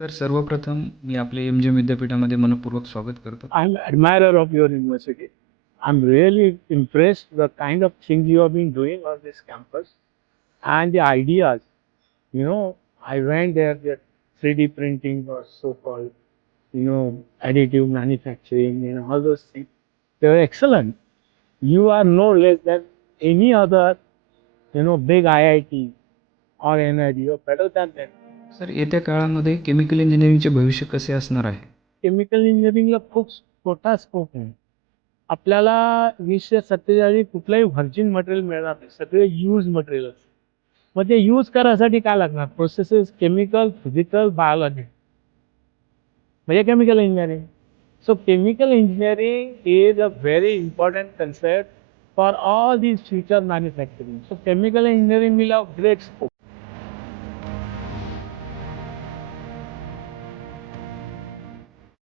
तर सर्वप्रथम मी आपले एम-जी विद्यापीठामध्ये मनःपूर्वक स्वागत करतो. I'm an admirer of your university. I'm really impressed the kind of things you have been doing on this campus and the ideas. I went there, the 3D printing or so-called, additive manufacturing, all those things. They were excellent. You are no less than any other, big IIT or NID. You're better than them. Sir, येत्या काळामध्ये chemical इंजिनिअरिंगचे भविष्य कसे असणार आहे? Chemical इंजिनिअरिंगला खूप मोठा scope आहे. आपल्याला 2047 कुठलंही व्हर्जिन मटेरियल मिळणार नाही, सगळे यूज मटेरियल. मग ते यूज करायसाठी काय लागणार? प्रोसेसेस, केमिकल, फिजिकल, बायोलॉजी, म्हणजे chemical engineering. So chemical engineering is a very important concept for all these future manufacturing. So chemical engineering will have great scope.